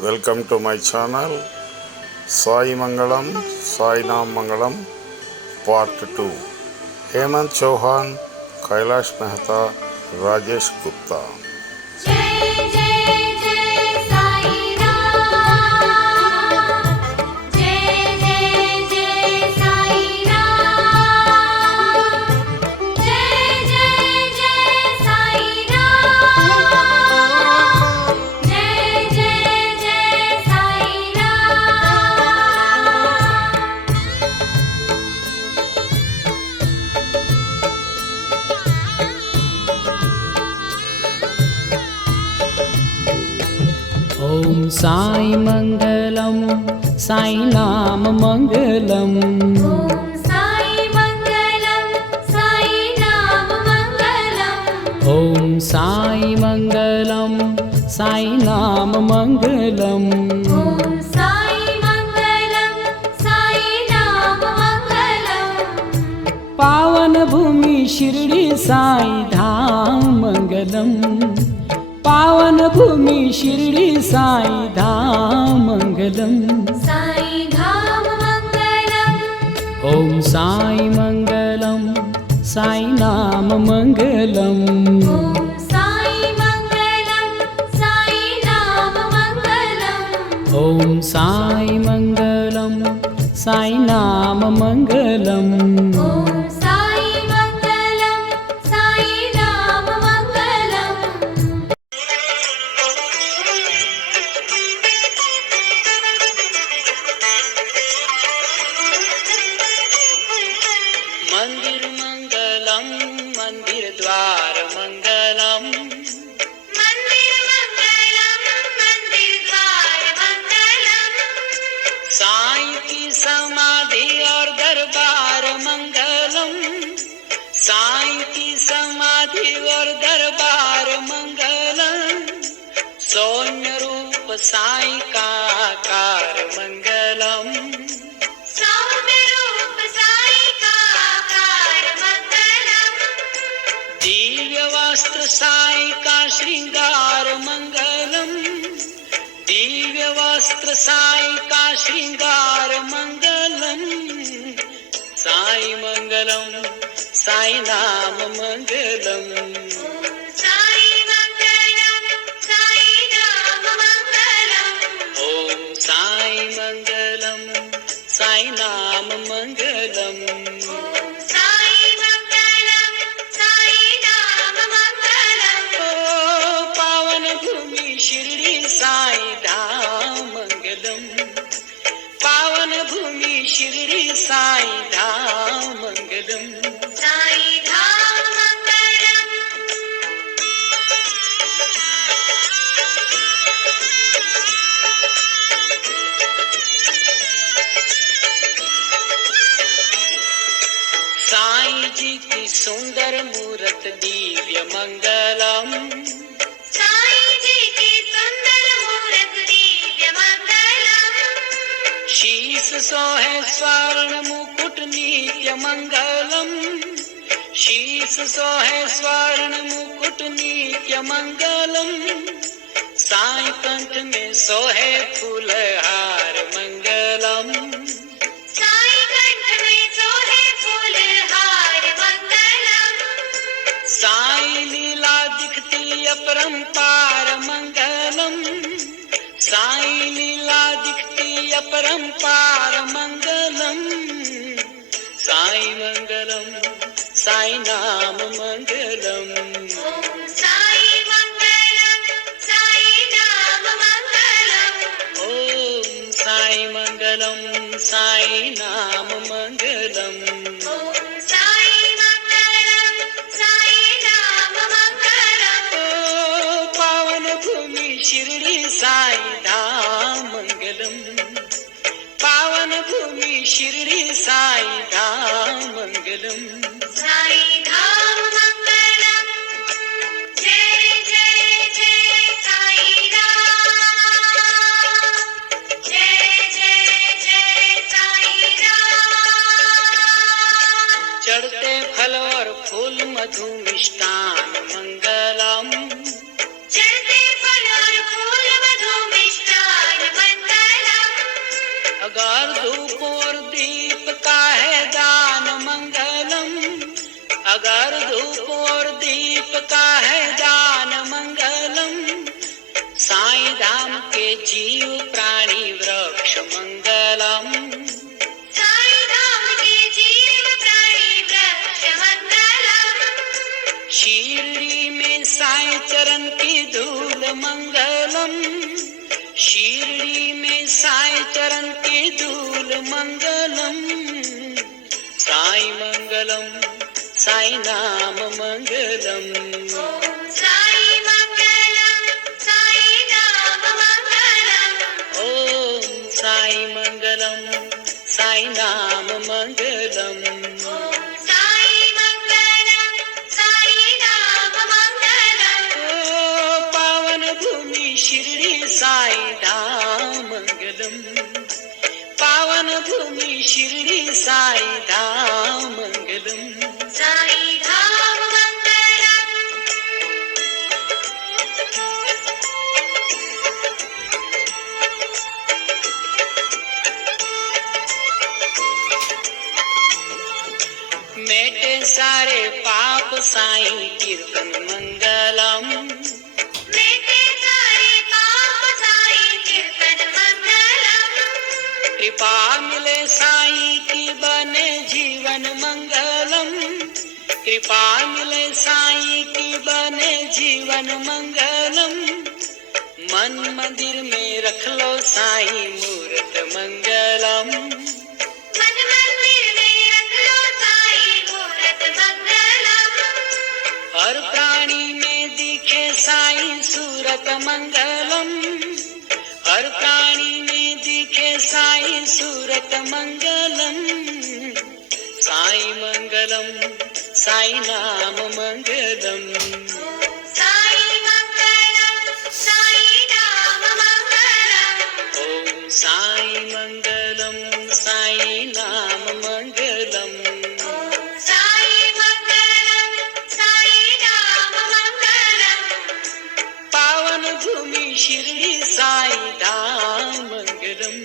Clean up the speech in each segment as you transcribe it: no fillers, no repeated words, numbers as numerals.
Welcome to my channel Sai Mangalam, Sai Nam Mangalam Part 2. Hemant Chauhan, Kailash Mehta, Rajesh Gupta. जय जय जय साईं राम, जय जय जय साईं राम, जय जय जय साईं राम, जय जय जय साईं ॐ साई मंगलम साई नाम मंगलम। ॐ साई मंगलम साई नाम मंगलम। ॐ साई मंगलम साई नाम मंगलम। ॐ साई मंगलम साई नाम मंगलम। पावन भूमि शिरडी साई धाम मंगलम। पावन भूमि शिरडी साई धाम मंगलम। साई धाम मंगलम। ॐ साई मंगलम साई नाम मंगलम। ॐ साई मंगलम साई नाम मंगलम। ॐ साई मंगलम साई नाम मंगलम। ॐ साई मंगलम साई नाम मंगलम। मंदिर मंगलम मंदिर द्वार मंगलम। मंदिर मंगलम मंदिर द्वार मंगलम। साईं की समाधि और दरबार मंगलम। साईं की समाधि और दरबार मंगलम। सौम्य रूप साईं का आकार मंगलम। सौम्य रूप साईं का आकार मंगलम। दिव्य वस्त्र साईं का श्रृंगार मंगलम। दिव्य वस्त्र साईं का श्रृंगार मंगलम। साईं मंगलम साईं नाम मंगलम। साई मंगलम साई नाम मंगलम। ओम साईं मंगलम साईं नाम मंगलम। साई मंगलम साई नाम मंगलम। ओ पावन भूमि शिरडी साई धाम मंगलम। पावन भूमि शिरडी साई धाम मंगलम। साई धाम मंगलम। साईं जी की सुंदर मूरत दिव्य मंगलम। साईं जी की सुंदर मूरत दिव्य मंगलम। शीस सोहे स्वर्ण मुकुट नित्य मंगलम। शीस सोहे स्वर्ण मुकुट नित्य मंगलम। साईं कंठ में सोहे फूलहार मंगलम। साई कंठ में सोहे फूलहार मंगलम। साईं लीला दिखती अपरंपार मंगलम। साईं लीला दिखती अपरंपार मंगलम। साईं मंगलम साईं नाम मंगलम। ॐ साई मंगलम साई नाम मंगलम। ओम साईं मंगलम साईं नाम मंगलम। ॐ साई मंगलम साई नाम मंगलम। ओ पावन भूमि शिरडी साई धाम मंगलम। पावन भूमि शिरडी साई धाम मंगलम। साई धाम मंगलम। जय जय जय साईं राम, जय जय जय साईं राम। चढ़ते फल और फूल मधु मिष्टान मंगलम। चढ़ते फल और फूल मधु मिष्टान अगर धूप और दीप का है दान मंगलम, अगर धूप और दीप का है दान मंगलम, साईं धाम के जीव प्राणी वृक्ष मंगलम, साईं धाम के जीव प्राणी वृक्ष मंगलम, शिरडी में साईं चरण की धूल मंगलम, शिरडी में साईं चरण की धूल मंगलम, साईं मंगलम, साईं नाम मंगलम, साईं मंगलम, साईं नाम मंगलम, ओम साईं मंगलम, साईं नाम मंगलम, साईं मंगलम, साईं नाम मंगलम, ओ पावन भूमि शिरडी साईं धाम मंगलम, पावन भूमि शिरडी साईं धाम मंगलम, साईं धाम मंगलम, मेटे सारे पाप साईं कीर्तन मंगलम, मेटे सारे पाप साईं कीर्तन मंगलम, कृपा मिले साईं की बने जीवन मंगलम, कृपा मिले साईं की बने जीवन मंगलम, मन मंदिर में रख लो साईं मूर्त मंगलम, मन मंदिर में रख लो साईं मूरत मंगलम, हर प्राणी में दिखे साईं सूरत मंगलम, हर प्राणी में दिखे साईं सूरत मंगलम, साईं मंगलम, साईं नाम मंगलम, साईं मंगलम, साईं नाम मंगलम, ओम साईं मंगलम, साईं नाम मंगलम, साईं मंगलम, साईं नाम मंगलम, पावन भूमि शिरडी साईं धाम मंगलम,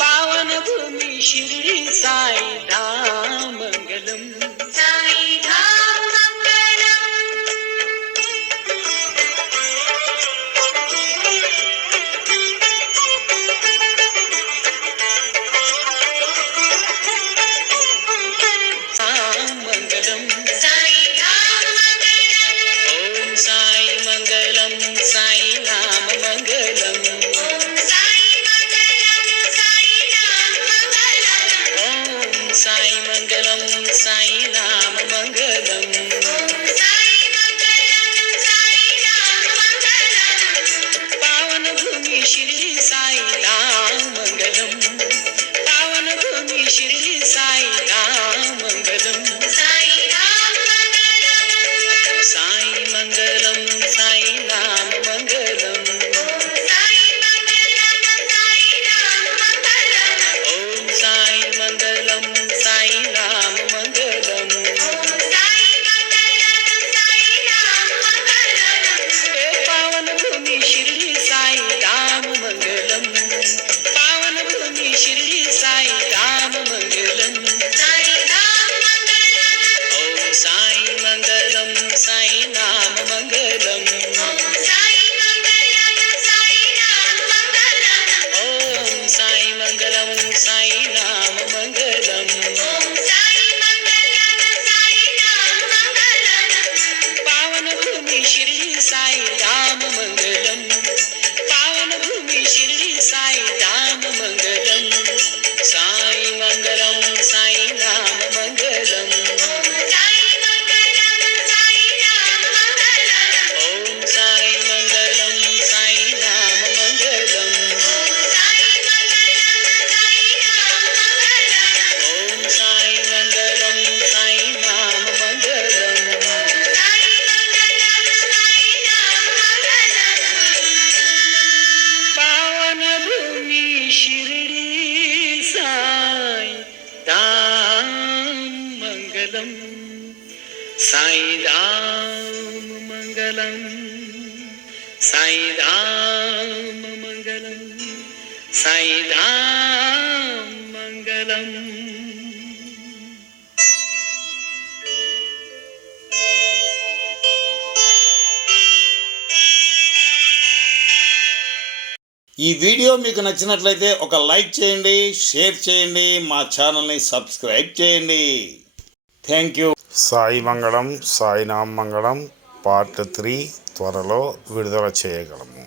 पावन भूमि शिरडी साईं धाम मंगलम, साईं धाम मंगलम, धाम मंगलम, साईं धाम मंगलम, ओम साईं मंगलम, साईं नाम मंगलम, साईं मंगलम, साईं नाम मंगलम, ओम साईं मंगलम, साईं नाम मंगलम, साईं मंगलम, साईं नाम मंगलम, पावन भूमि शिरडी साईं धाम मंगलम, पावन भूमि शिरडी साईं धाम मंगलम, साईं धाम मंगलम, साईं मंगलम, साईं नाम मंगलम, साईं मंगलम, साईं नाम मंगलम, ओम साईं मंगलम, साईं नाम मंगलम, साईं मंगलम, साईं नाम मंगलम, हे पावन भूमि शिरडी साईं धाम मंगलम, पावन भूमि शिरडी साईं धाम मंगलम, साईं धाम मंगलम, ओम साईं मंगलम, साईं नाम मंगलम, साईं मंगलम, साईं नाम मंगलम, ओम साईं मंगलम, साईं नाम मंगलम, साईं मंगलम, साईं नाम मंगलम, पावन भूमि शिरडी साईं धाम मंगलम, पावन भूमि शिरडी साईं धाम मंगलम, साईं मंगलम, साईं नाम मंगलम, साईं मंगलम, साईं नाम मंगलम, ओम साईं मंगलम, साईं नाम मंगलम, साईं मंगलम, साईं नाम मंगलम, ओम साईं मंगलम, साईं नाम मंगलम, साईं मंगलम, साईं नाम मंगलम, पावन भूमि शिरडी साईं धाम मंगलम, साईं धाम मंगलम, साईं धाम मंगलम, సాయిరాం మంగళం. ఈ వీడియో మీకు నచ్చినట్లయితే ఒక లైక్ చేయండి, షేర్ చేయండి, మా ఛానల్ని సబ్స్క్రైబ్ చేయండి. Thank you. సాయి మంగళం సాయినాం మంగళం పార్ట్ 3 త్వరలో విడుదల చేయగలము.